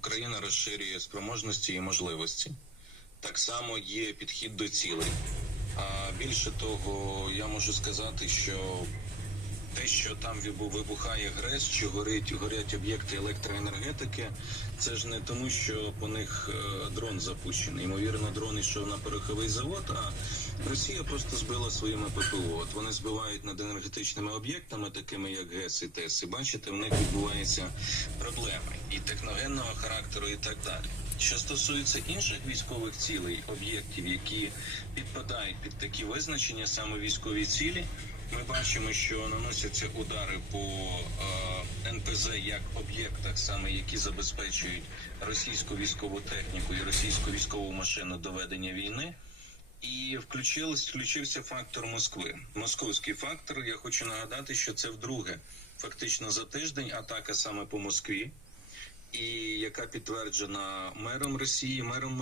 Україна розширює спроможності і можливості. Так само є підхід до цілей. А більше того, я можу сказати, що те, що там вибухає ГРЕС чи горить, горять об'єкти електроенергетики, це ж не тому, що по них е, дрон запущений. Ймовірно, дрон йшов на пороховий завод, а Росія просто збила своїми ППО. От вони збивають над енергетичними об'єктами, такими як ГЕС і ТЕС, і бачите, в них відбуваються проблеми і техногенного характеру, і так далі. Що стосується інших військових цілей, об'єктів, які підпадають під такі визначення, саме військові цілі, ми бачимо, що наносяться удари по е, НПЗ як об'єктах, саме які забезпечують російську військову техніку і російську військову машину до ведення війни. І включилось, включився фактор Москви. Московський фактор. Я хочу нагадати, що це вдруге, фактично за тиждень, атака саме по Москві, і яка підтверджена мером Росії, мером Москви.